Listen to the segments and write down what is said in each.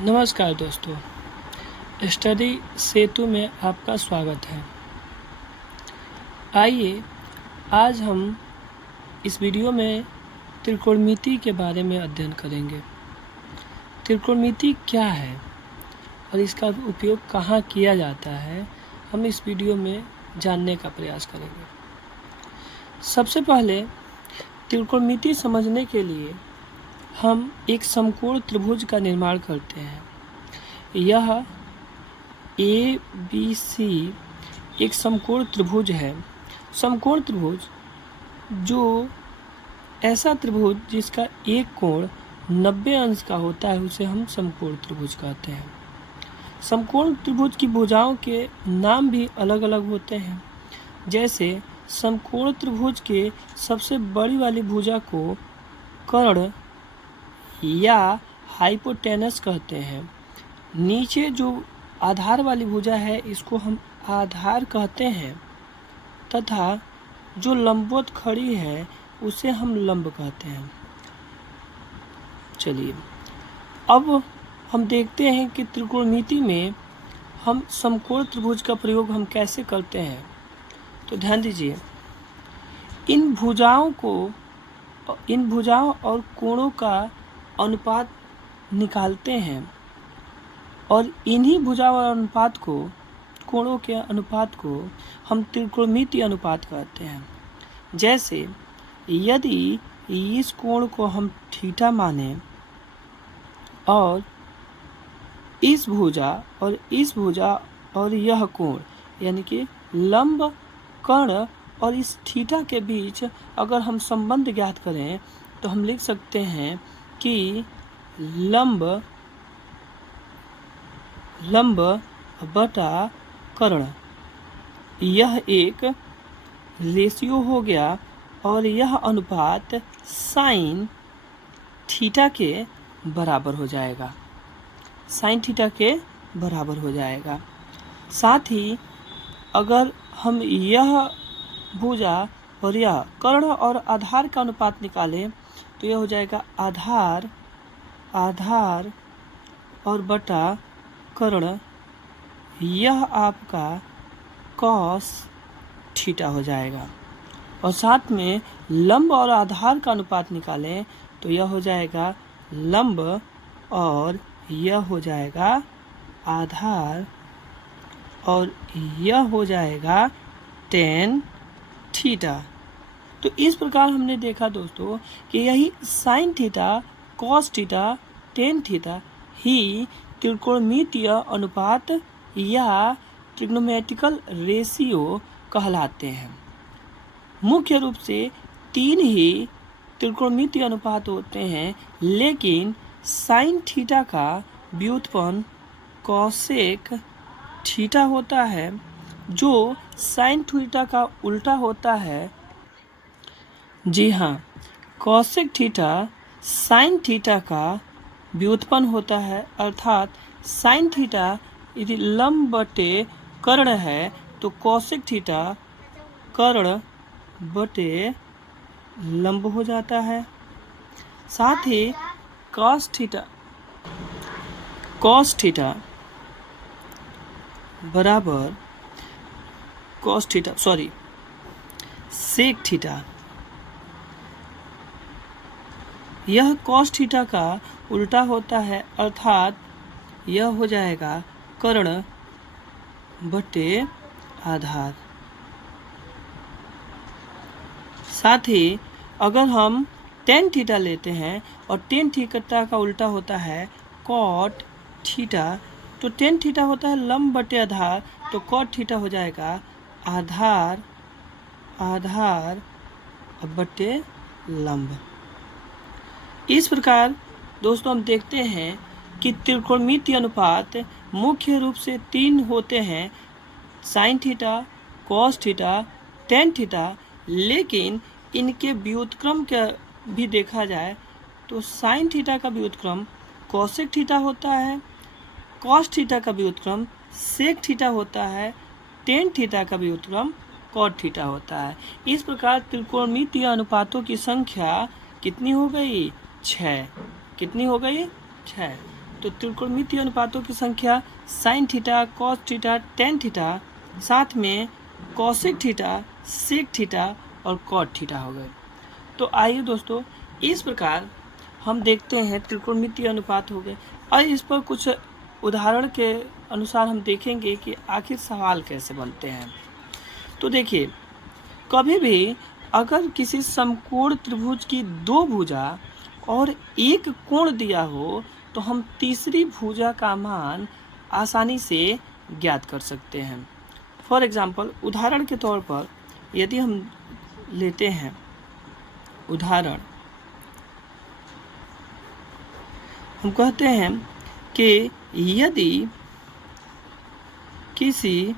नमस्कार दोस्तों, स्टडी सेतु में आपका स्वागत है। आइए आज हम इस वीडियो में त्रिकोणमिति के बारे में अध्ययन करेंगे। त्रिकोणमिति क्या है और इसका उपयोग कहाँ किया जाता है, हम इस वीडियो में जानने का प्रयास करेंगे। सबसे पहले त्रिकोणमिति समझने के लिए हम एक समकोण त्रिभुज का निर्माण करते हैं। यह ABC एक समकोण त्रिभुज है। समकोण त्रिभुज जो ऐसा त्रिभुज जिसका एक कोण 90 अंश का होता है उसे हम समकोण त्रिभुज कहते हैं। समकोण त्रिभुज की भुजाओं के नाम भी अलग अलग होते हैं। जैसे समकोण त्रिभुज के सबसे बड़ी वाली भुजा को कर्ण या हाइपोटेनस कहते हैं। नीचे जो आधार वाली भुजा है इसको हम आधार कहते हैं तथा जो लंबवत खड़ी है उसे हम लंब कहते हैं। चलिए अब हम देखते हैं कि त्रिकोणमिति में हम समकोण त्रिभुज का प्रयोग हम कैसे करते हैं। तो ध्यान दीजिए, इन भुजाओं और कोणों का अनुपात निकालते हैं और इन्हीं भुजाओं और अनुपात को कोणों के अनुपात को हम त्रिकोणमिति अनुपात कहते हैं। जैसे यदि इस कोण को हम थीटा माने और इस भुजा और यह कोण यानी कि लंब कर्ण और इस थीटा के बीच अगर हम संबंध ज्ञात करें तो हम लिख सकते हैं कि लंब बटा कर्ण यह एक रेशियो हो गया और यह अनुपात साइन थीटा के बराबर हो जाएगा। साथ ही अगर हम यह भुजा और यह कर्ण और आधार का अनुपात निकालें तो यह हो जाएगा आधार और बटा कर्ण, यह आपका कॉस थीटा हो जाएगा। और साथ में लंब और आधार का अनुपात निकालें तो यह हो जाएगा लंब और यह हो जाएगा आधार और यह हो जाएगा टेन थीटा। तो इस प्रकार हमने देखा दोस्तों कि यही sine theta, cos theta, tan theta ही त्रिकोणमितीय अनुपात या ट्रिग्नोमेट्रिकल रेशियो कहलाते हैं। मुख्य रूप से 3 ही त्रिकोणमितीय अनुपात होते हैं, लेकिन साइन थीटा का व्युत्पन्न कॉसेक थीटा होता है जो साइन थीटा का उल्टा होता है। जी हाँ, कॉसेक थीटा साइन थीटा का व्युत्पन्न होता है, अर्थात साइन थीटा यदि लंब बटे कर्ण है तो कॉसेक थीटा कर्ण बटे लंब हो जाता है। साथ ही कॉस थीटा बराबर सेक थीटा, यह कॉस थीटा का उल्टा होता है, अर्थात यह हो जाएगा कर्ण बटे आधार। साथ ही अगर हम टेन थीटा लेते हैं और टेन थीटा का उल्टा होता है कॉट थीटा, तो टेन थीटा होता है लंब बटे आधार, तो कॉट थीटा हो जाएगा आधार बटे लंब। इस प्रकार दोस्तों हम देखते हैं कि त्रिकोणमितीय अनुपात मुख्य रूप से 3 होते हैं, sign theta, cos theta, tan theta, लेकिन इनके व्युत्क्रम का भी देखा जाए तो साइन थीटा का व्युत्क्रम कॉसेक थीटा होता है, कॉस थीटा का व्युत्क्रम सेक थीटा होता है, टेन थीटा का व्युत्क्रम कॉट थीटा होता है। इस प्रकार त्रिकोणमितीय अनुपातों की संख्या कितनी हो गई? 6। कितनी हो गई? 6। तो त्रिकोणमितीय अनुपातों की संख्या sign theta, cos theta, tan theta, साथ में कॉसेक थीटा, सेक थीटा और कॉट थीटा हो गए। तो आइए दोस्तों, इस प्रकार हम देखते हैं त्रिकोणमितीय अनुपात हो गए, और इस पर कुछ उदाहरण के अनुसार हम देखेंगे कि आखिर सवाल कैसे बनते हैं। तो देखिए, कभी भी अगर किसी समकोण त्रिभुज की दो भुजा और एक कोण दिया हो तो हम तीसरी भुजा का मान आसानी से ज्ञात कर सकते हैं। फॉर एग्जाम्पल, उदाहरण के तौर पर यदि हम लेते हैं उदाहरण, हम कहते हैं कि यदि किसी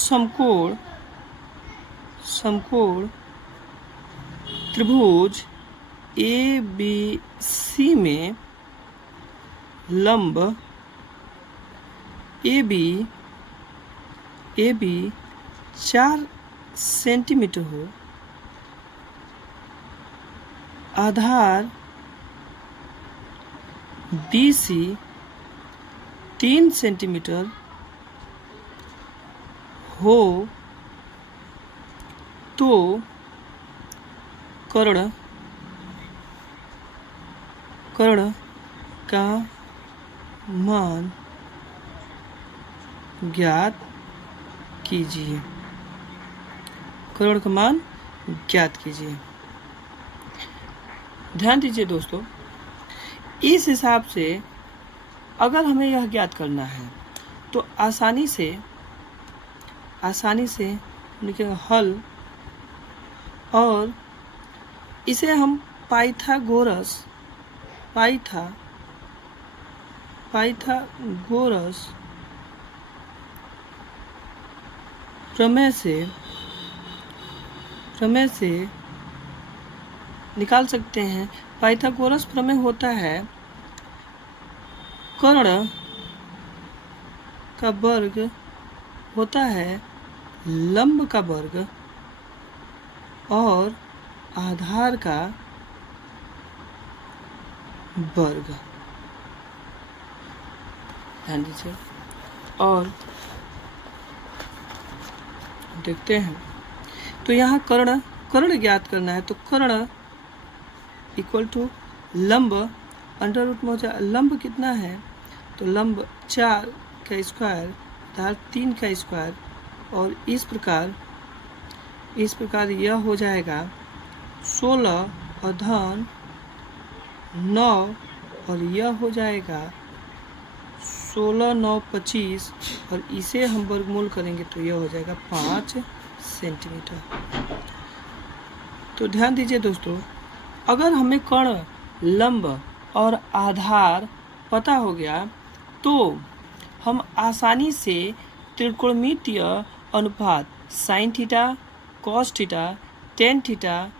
समकोण त्रिभुज ए बी सी में लंब ए बी 4 सेंटीमीटर हो, आधार बी सी 3 सेंटीमीटर हो, तो कर्ण का मान ज्ञात कीजिए। कर्ण का मान ज्ञात कीजिए। ध्यान दीजिए दोस्तों, इस हिसाब से अगर हमें यह ज्ञात करना है तो आसानी से लिखेंगे हल, और इसे हम पाइथागोरस प्रमेय से निकाल सकते हैं। पाइथागोरस प्रमेय होता है कर्ण का वर्ग होता है लंब का वर्ग और आधार का वर्ग। ध्यान दीजिए, और देखते हैं। तो यहाँ कर्ण ज्ञात करना है, तो कर्ण इक्वल टू लंब अंडर रूट में हो जाए। लंब कितना है, तो लंब 4 का स्क्वायर आधार 3 का स्क्वायर, और इस प्रकार यह हो जाएगा 16 और धन 9, और यह हो जाएगा 16 9 25, और इसे हम वर्गमूल करेंगे तो यह हो जाएगा 5 सेंटीमीटर। तो ध्यान दीजिए दोस्तों, अगर हमें कर्ण, लंब और आधार पता हो गया तो हम आसानी से त्रिकोणमितीय अनुपात sign theta, cos theta, tan theta,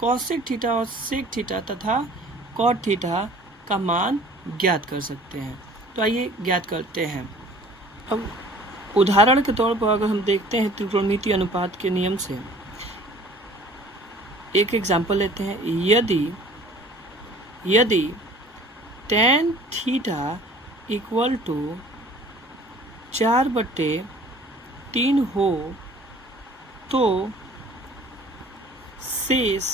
cosec theta और सेक थीटा तथा कॉट थीटा का मान ज्ञात कर सकते हैं। तो आइए ज्ञात करते हैं। अब उदाहरण के तौर पर अगर हम देखते हैं त्रिकोणमितीय अनुपात के नियम से, एक एग्जाम्पल लेते हैं। यदि tan थीटा इक्वल टू 4/3 हो तो शेष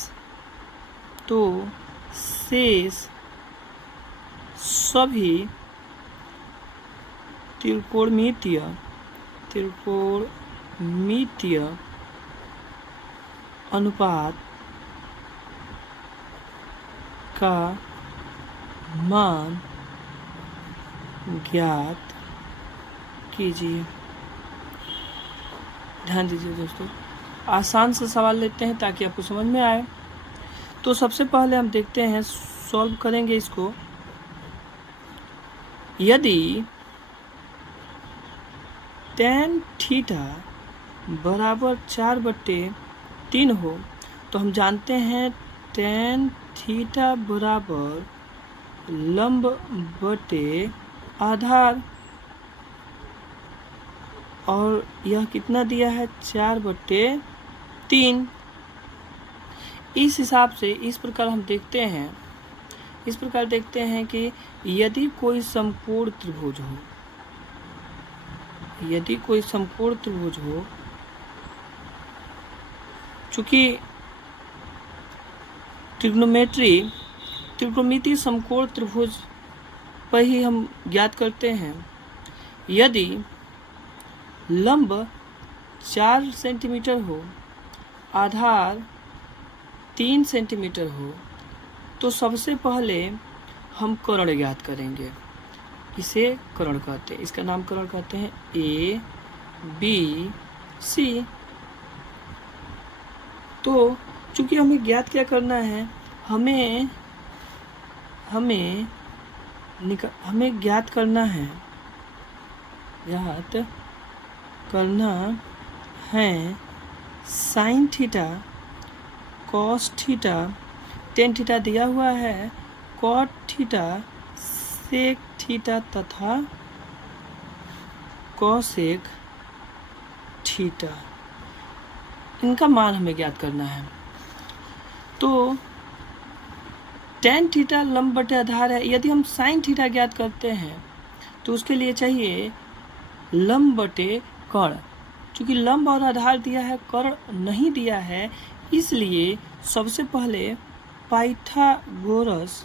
सभी त्रिकोणमितीय अनुपात का मान ज्ञात कीजिए। ध्यान दीजिए दोस्तों, आसान से सवाल लेते हैं ताकि आपको समझ में आए। तो सबसे पहले हम देखते हैं, सॉल्व करेंगे इसको। यदि tan थीटा बराबर 4/3 हो तो हम जानते हैं tan थीटा बराबर लंब बटे आधार, और यह कितना दिया है 4/3। इस हिसाब से इस प्रकार हम देखते हैं इस प्रकार देखते हैं कि यदि कोई समकोण त्रिभुज हो, यदि कोई समकोण त्रिभुज हो, चूंकि त्रिकोणमिति समकोण त्रिभुज पर ही हम ज्ञात करते हैं। यदि लंब 4 सेंटीमीटर हो, आधार 3 सेंटीमीटर हो, तो सबसे पहले हम कर्ण ज्ञात करेंगे। इसे कर्ण कहते हैं, इसका नामकरण कहते हैं ए बी सी। तो चूंकि हमें ज्ञात क्या करना है, हमें ज्ञात करना है, ज्ञात करना है sign theta, cos theta, tan theta दिया हुआ है, कॉट थीटा, सेक थीटा तथा कॉसेक थीटा, इनका मान हमें ज्ञात करना है। तो टेन थीटा लंब बटे आधार है। यदि हम साइन थीटा ज्ञात करते हैं तो उसके लिए चाहिए लंब बटे कर्ण। चूंकि लंब और आधार दिया है, कर्ण नहीं दिया है, इसलिए सबसे पहले पाइथागोरस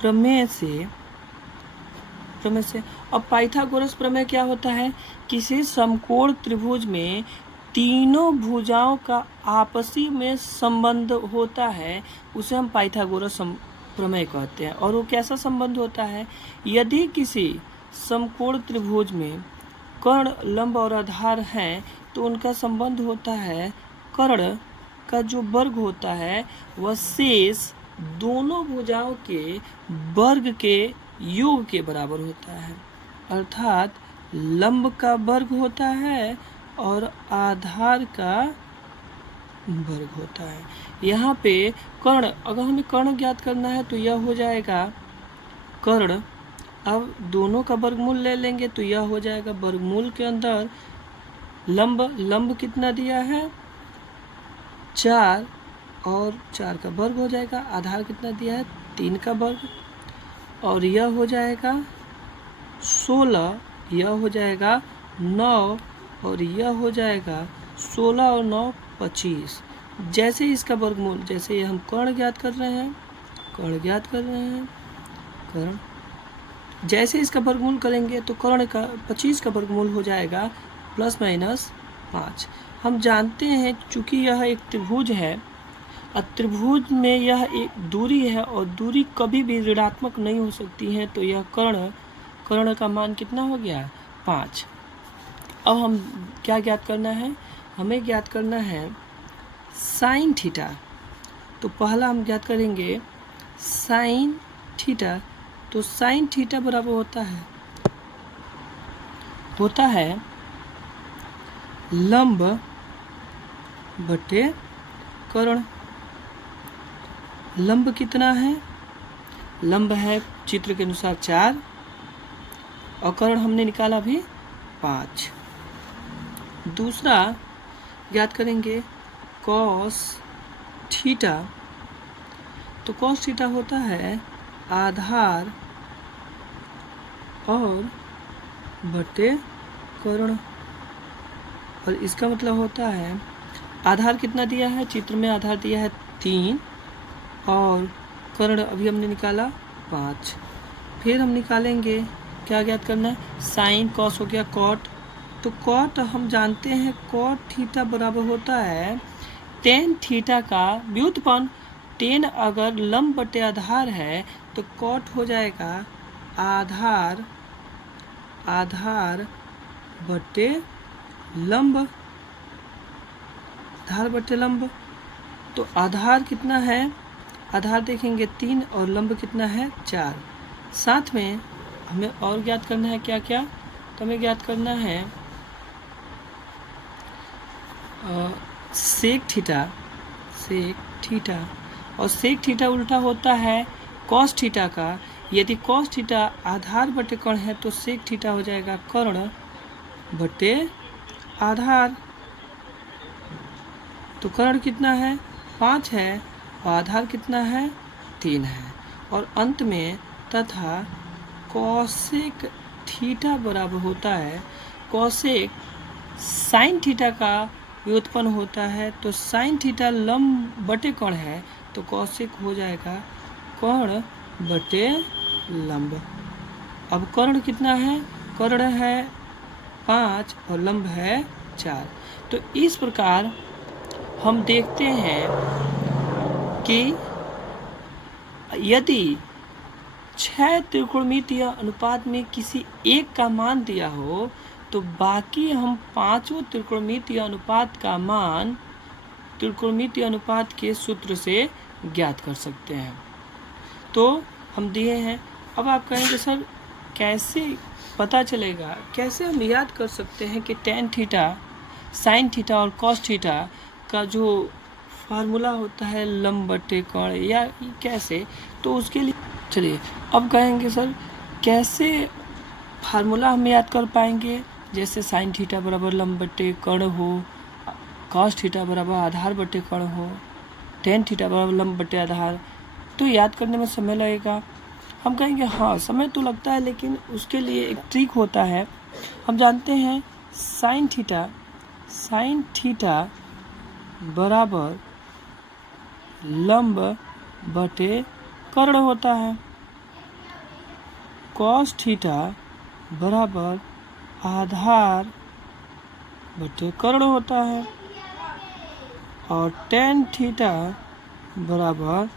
प्रमेय से अब पाइथागोरस प्रमेय क्या होता है, किसी समकोण त्रिभुज में तीनों भुजाओं का आपसी में संबंध होता है, उसे हम पाइथागोरस प्रमेय कहते हैं। और वो कैसा संबंध होता है, यदि किसी समकोण त्रिभुज में कर्ण, लंब और आधार हैं तो उनका संबंध होता है, कर्ण का जो वर्ग होता है वह शेष दोनों भुजाओं के वर्ग के योग के बराबर होता है। अर्थात लंब का वर्ग होता है और आधार का वर्ग होता है। यहाँ पे कर्ण, अगर हमें कर्ण ज्ञात करना है तो यह हो जाएगा कर्ण। अब दोनों का वर्गमूल ले लेंगे तो यह हो जाएगा वर्गमूल के अंदर लंब कितना दिया है 4 और 4 का वर्ग हो जाएगा। आधार कितना दिया है 3 का वर्ग, और यह हो जाएगा 16, यह हो जाएगा 9 और यह हो जाएगा 16 और 9 25। जैसे इसका वर्गमूल, जैसे हम कर्ण ज्ञात कर रहे हैं, कर्ण जैसे इसका वर्गमूल करेंगे तो कर्ण का 25 का वर्गमूल हो जाएगा ±5। हम जानते हैं चूंकि यह एक त्रिभुज है और त्रिभुज में यह एक दूरी है और दूरी कभी भी ऋणात्मक नहीं हो सकती है, तो यह कर्ण का मान कितना हो गया 5। अब हम क्या ज्ञात करना है, हमें ज्ञात करना है साइन थीटा। तो पहला हम ज्ञात करेंगे साइन थीटा। तो साइन थीटा बराबर होता है लंब बटे कर्ण। लंब कितना है, लंब है चित्र के अनुसार 4 और कर्ण हमने निकाला भी 5। दूसरा ज्ञात करेंगे कॉस थीटा। तो कॉस थीटा होता है आधार और बटे कर्ण, और इसका मतलब होता है आधार कितना दिया है, चित्र में आधार दिया है 3 और कर्ण अभी हमने निकाला 5। फिर हम निकालेंगे, क्या ज्ञात करना है, साइन, कॉस हो गया कॉट। तो कॉट हम जानते हैं कॉट थीटा बराबर होता है टेन थीटा का व्युत्पन्न। 10 अगर लंब बटे आधार है तो कॉट हो जाएगा आधार बटे लंब, आधार बटे लंब। तो आधार कितना है, आधार देखेंगे 3 और लंब कितना है 4। साथ में हमें और ज्ञात करना है क्या क्या, तो हमें ज्ञात करना है सेक थीटा। और सेक थीटा उल्टा होता है कॉस थीटा का। यदि कॉस थीटा आधार बटे कर्ण है तो सेक थीटा हो जाएगा कर्ण बटे आधार। तो कर्ण कितना है 5 है और आधार कितना है 3 है। और अंत में तथा कोसेक थीटा बराबर होता है, कोसेक साइन थीटा का व्युत्पन्न होता है। तो साइन थीटा लंब बटे कर्ण है, तो कोसेक हो जाएगा कर्ण बटे लंब। अब कर्ण कितना है, कर्ण है 5 और लंब है 4। तो इस प्रकार हम देखते हैं कि यदि 6 त्रिकोणमितीय अनुपात में किसी एक का मान दिया हो तो बाकी हम 5 त्रिकोणमितीय अनुपात का मान त्रिकोणमितीय अनुपात के सूत्र से ज्ञात कर सकते हैं। तो हम दिए हैं। अब आप कहेंगे सर कैसे पता चलेगा, कैसे हम याद कर सकते हैं कि टेन थीटा, साइन थीटा और कॉस थीटा का जो फार्मूला होता है लंब बटे कर्ण, या कैसे? तो उसके लिए चलिए अब कहेंगे सर कैसे फार्मूला हम याद कर पाएंगे। जैसे साइन थीटा बराबर लंब बटे कर्ण हो, कॉस थीटा बराबर आधार बटे कर्ण हो, टेन थीटा बराबर लंब बटे आधार, तो याद करने में समय लगेगा। हम कहेंगे हाँ समय तो लगता है, लेकिन उसके लिए एक ट्रिक होता है। हम जानते हैं साइन थीटा बराबर लंब बटे कर्ण होता है, कॉस थीटा बराबर आधार बटे कर्ण होता है, और टेन थीटा बराबर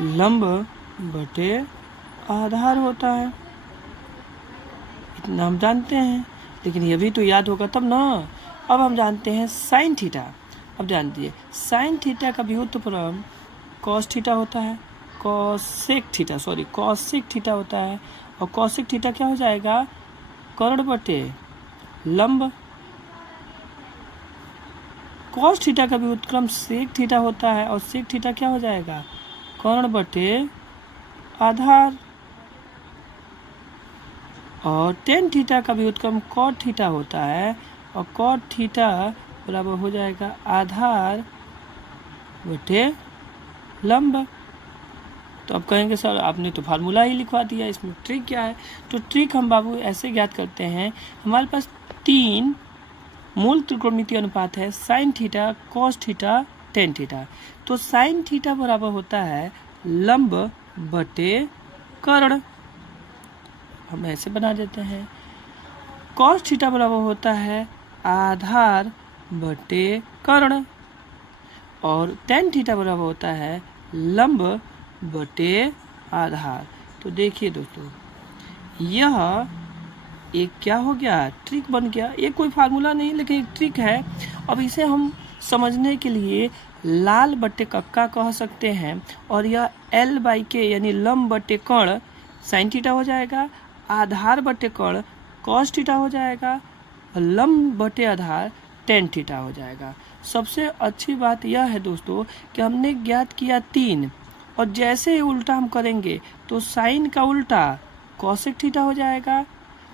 लंब बटे आधार होता है। इतना हम जानते हैं, लेकिन ये भी तो याद होगा तब ना। अब हम जानते हैं साइन थीटा। अब जान दीजिए साइन थीटा का व्युत्क्रम कॉस थीटा होता है, कॉसेक थीटा होता है। और कॉसेक थीटा क्या हो जाएगा, कर्ण बटे लंब। कॉस थीटा का व्युत्क्रम सेक थीटा होता है, और सेक थीटा क्या हो जाएगा, कर्ण बटे आधार। और टेन थीटा का व्युत्क्रम कॉट थीटा होता है, और कॉट थीटा बराबर हो जाएगा आधार बटे लंब। तो अब कहेंगे सर आपने तो फार्मूला ही लिखवा दिया, इसमें ट्रिक क्या है? तो ट्रिक हम बाबू ऐसे ज्ञात करते हैं। हमारे पास 3 मूल त्रिकोणमितीय अनुपात है, sign theta, cos theta, tan theta. तो साइन थीटा बराबर होता है लंब बटे कर्ण, हम ऐसे बना देते हैं। कॉस थीटा बराबर होता है आधार बटे कर्ण, और टेन थीटा बराबर होता है लंब बटे आधार। तो देखिए दोस्तों यह एक क्या हो गया, ट्रिक बन गया। ये कोई फार्मूला नहीं, लेकिन एक ट्रिक है। अब इसे हम समझने के लिए लाल बटे कक्का कह सकते हैं, और यह L बाई के यानी लंब बटे कर्ण साइन थीटा हो जाएगा, आधार बटे कर्ण कॉस थीटा हो जाएगा, और लंब बटे आधार टेन थीटा हो जाएगा। सबसे अच्छी बात यह है दोस्तों कि हमने ज्ञात किया 3, और जैसे ही उल्टा हम करेंगे तो साइन का उल्टा कॉसेक थीटा हो जाएगा।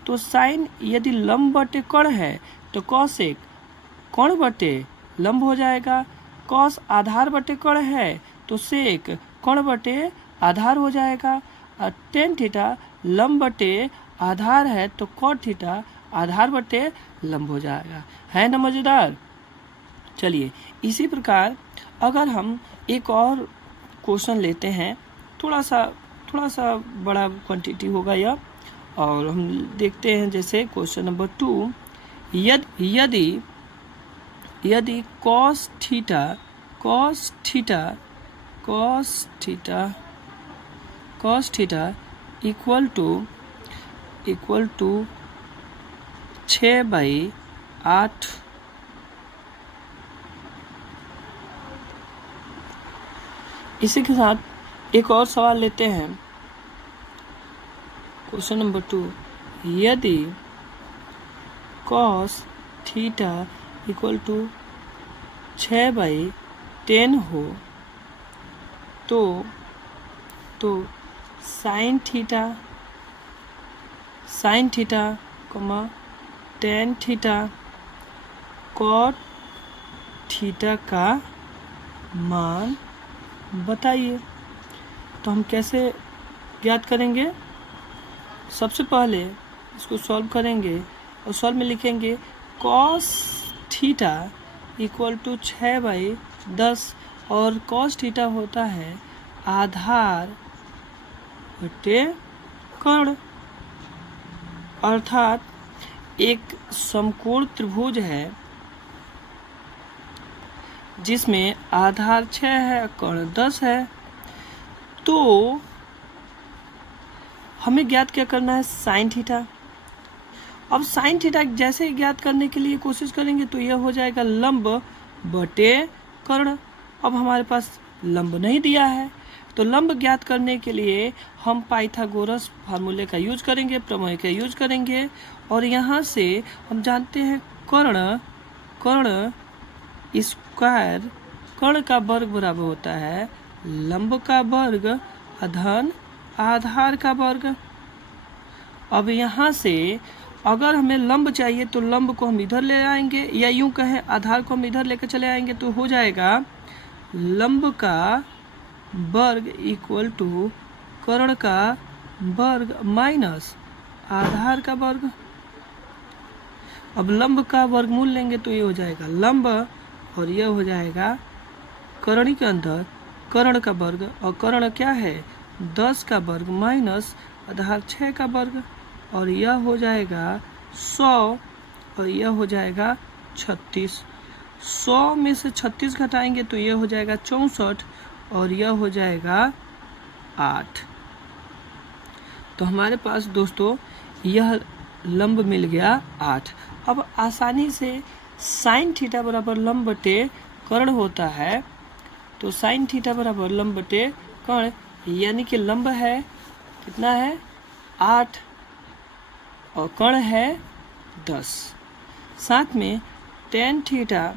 तो साइन यदि लंब बटे कर्ण है तो कॉसेक कर्ण बटे लंब हो जाएगा, कॉस आधार बटे कर्ण है तो सेक कर्ण बटे आधार हो जाएगा, और टेन थीटा लंब बटे आधार है तो कॉट थीटा आधार बटे लंब हो जाएगा। है ना मज़ेदार? चलिए इसी प्रकार अगर हम एक और क्वेश्चन लेते हैं, थोड़ा सा बड़ा क्वांटिटी होगा यह, और हम देखते हैं जैसे क्वेश्चन नंबर 2, यदि cos थीटा इक्वल टू 6/8, इसी के साथ एक और सवाल लेते हैं। क्वेश्चन नंबर 2, यदि cos थीटा इक्वल टू 6/10 हो तो sine theta tan theta cot theta का मान बताइए। तो हम कैसे ज्ञात करेंगे? सबसे पहले इसको सॉल्व करेंगे और सॉल्व में लिखेंगे कॉस थीटा इक्वल टू 6/10 और कॉस थीटा होता है आधार बटे कर्ण, अर्थात एक समकोण त्रिभुज है जिसमें आधार 6 है, कर्ण 10 है। तो हमें ज्ञात क्या करना है? Sine theta. अब साइन थीटा जैसे ही ज्ञात करने के लिए कोशिश करेंगे तो यह हो जाएगा लंब बटे कर्ण। अब हमारे पास लंब नहीं दिया है, तो लंब ज्ञात करने के लिए हम पाइथागोरस फार्मूले का यूज करेंगे, प्रमेय का यूज करेंगे। और यहाँ से हम जानते हैं कर्ण स्क्वायर, कर्ण का वर्ग बराबर होता है लंब का वर्ग धन आधार का वर्ग। अब यहाँ से अगर हमें लंब चाहिए तो लंब को हम इधर ले आएंगे, या यूं कहें आधार को हम इधर लेकर चले आएंगे, तो हो जाएगा लंब का वर्ग इक्वल टू कर्ण का वर्ग माइनस आधार का वर्ग। अब लंब का वर्गमूल लेंगे तो ये हो जाएगा लंब, और यह हो जाएगा कर्ण के अंदर कर्ण का वर्ग, और कर्ण क्या है? 10 का वर्ग माइनस आधार 6 का वर्ग, और यह हो जाएगा 100, और यह हो जाएगा 36। 100 में से 36 घटाएंगे तो यह हो जाएगा 64, और यह हो जाएगा 8। तो हमारे पास दोस्तों यह लंब मिल गया 8। अब आसानी से साइन थीटा बराबर लंब बटे कर्ण होता है, तो साइन थीटा बराबर लंब बटे कर्ण, यानी कि लंब है कितना है? 8 और कर्ण है 10। साथ में टेन थीटा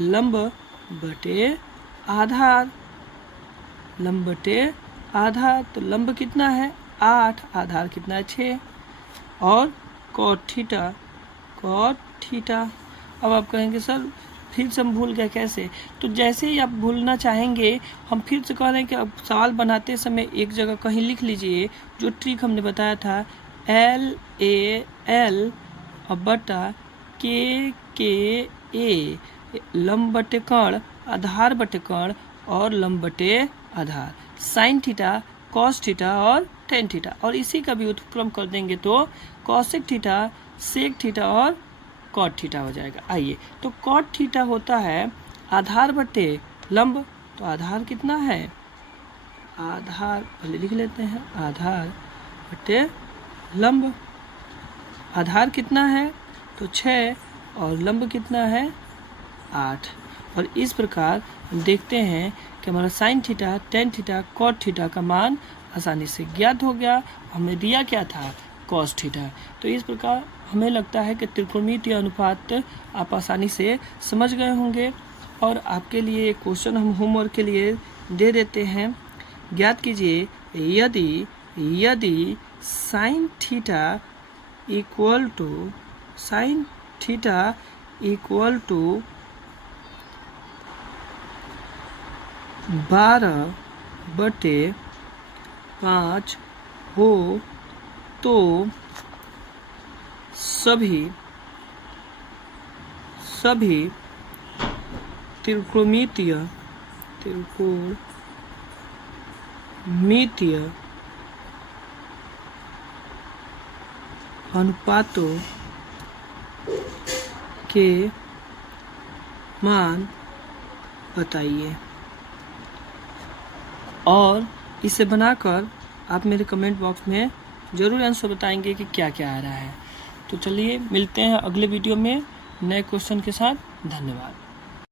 लंब बटे आधार, लंब बटे आधार, तो लंब कितना है? 8, आधार कितना है? 6। और कॉट थीटा। अब आप कहेंगे सर फिर से हम भूल गए कैसे? तो जैसे ही आप भूलना चाहेंगे हम फिर से कह रहे हैं कि अब सवाल बनाते समय एक जगह कहीं लिख लीजिए जो ट्रिक हमने बताया था, LAL बटा KKA, लंब बटे कर्ण, आधार बटे कर्ण और लंब बटे आधार, साइन थीटा, कॉस थीटा और टेन थीटा। और इसी का भी उत्क्रम कर देंगे तो कॉसेक थीटा, सेक थीटा और कॉट थीटा हो जाएगा। आइए, तो कॉट थीटा होता है आधार बटे लंब, तो आधार कितना है? आधार पहले लिख लेते हैं, आधार बटे लंब। आधार कितना है? तो 6, और लंब कितना है? 8। और इस प्रकार हम देखते हैं कि हमारा sine theta, tan theta, cot theta का मान आसानी से ज्ञात हो गया। हमने दिया क्या था? Cos theta. तो इस प्रकार हमें लगता है कि त्रिकोणमितीय अनुपात आप आसानी से समझ गए होंगे। और आपके लिए एक क्वेश्चन हम होमवर्क के लिए दे देते हैं। ज्ञात कीजिए यदि साइन थीटा इक्वल टू 12/5 हो तो सभी त्रिकोणमितीय अनुपातों के मान बताइए। और इसे बनाकर आप मेरे कमेंट बॉक्स में ज़रूर आंसर बताएंगे कि क्या क्या आ रहा है। तो चलिए मिलते हैं अगले वीडियो में नए क्वेश्चन के साथ। धन्यवाद।